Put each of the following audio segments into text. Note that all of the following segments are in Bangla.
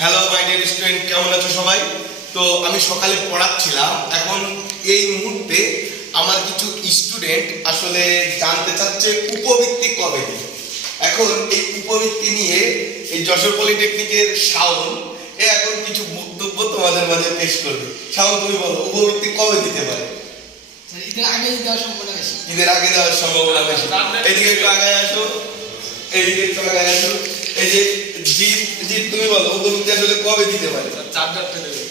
হ্যালো মাই ডিয়ার স্টুডেন্ট কেমন আছো সবাই? তো আমি সকালে পড়াচ্ছিলাম। এখন এই মুহূর্তে আমার কিছু স্টুডেন্ট আসলে জানতে চাচ্ছে উপবৃত্তি কবে? এখন এই উপবৃত্তি নিয়ে এই যশোর পলিটেকনিকের শাওন এ এখন কিছু বক্তব্য তোমাদের মাঝে পেশ করবে। শাওন তুমি বলো উপবৃত্তি কবে দিতে পারে? ঈদের আগে দেওয়ার সম্ভাবনা বেশি। ঈদের আগে দেওয়ার সম্ভাবনা বেশি। এইদিকে একটু আগায় আসো। এইদিকে একটু আগায় আসো। এই যে জিৎ জিৎ তুমি বলো উপবৃত্তি আসলে কবে দিতে পারে? দেবে।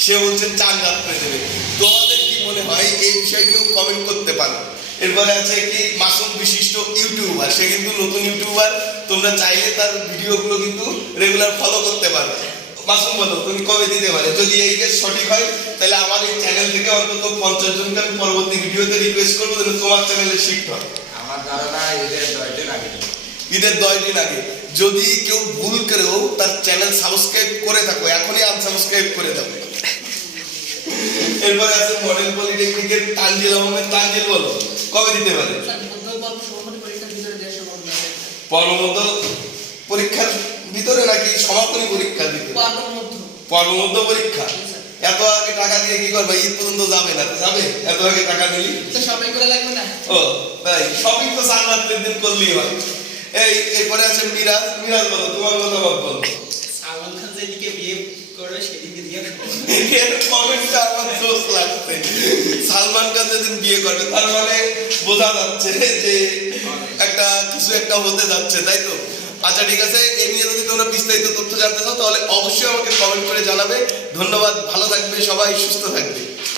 সে বলছে চার রাত্রে দেবে। তোমাদের কি মনে হয়? এই বিষয়ে কেউ কমেন্ট করতে পারো। এরপরে আছে কি মাসুম বিশিষ্ট ইউটিউবার। সে কিন্তু নতুন ইউটিউবার। তোমরা চাইলে তার ভিডিওগুলো কিন্তু রেগুলার ফলো করতে পারো। মাসুম বলো তুমি কবে দিতে পারে? যদি এই কেস সঠিক হয় তাহলে আমার এই চ্যানেল থেকে অন্তত পঞ্চাশ জনকে আমি পরবর্তী ভিডিওতে রিকোয়েস্ট করব যেন তোমার চ্যানেলে শিফট হয়। আমার ধারণা ঈদের দশ দিন আগে। ঈদের দশ দিন আগে। যদি কেউ ভুল করেও তার চ্যানেল সাবস্ক্রাইব করে থাকো এখনই আনসাবস্ক্রাইব করে দাও। এরপরে আছে মডেল পলিটেকনিকের তানজিল আহমেদ। তানজিল বলো কবে দিতে পারে? পর্বমত পরীক্ষার ভিতরে নাকি সমাপনী পরীক্ষার ভিতরে পর্বমত পরীক্ষা এত আগে টাকা দিয়ে কি করবে? ঈদ পর্যন্ত যাবে না। যাবে? এত আগে টাকা নিলি ও তাই। শপিং তো রাত্রের দিন করলেই হয়। এই এরপরে আছে মিরাজ। মিরাজ বলো তোমার মতামত বলো। সালমান খান যেদিকে বিয়ে করবে সেদিকে দিয়ে এর কমেন্টটা আমার জোস লাগছে। সালমান খান যেদিন বিয়ে করবে তার মানে বোঝা যাচ্ছে যে একটা কিছু একটা হতে যাচ্ছে তাই তো? আচ্ছা ঠিক আছে এ নিয়ে যদি তোমরা বিস্তারিত তথ্য জানতে চাও তাহলে অবশ্যই আমাকে কমেন্ট করে জানাবে। ধন্যবাদ ভালো থাকবে সবাই সুস্থ থাকবে।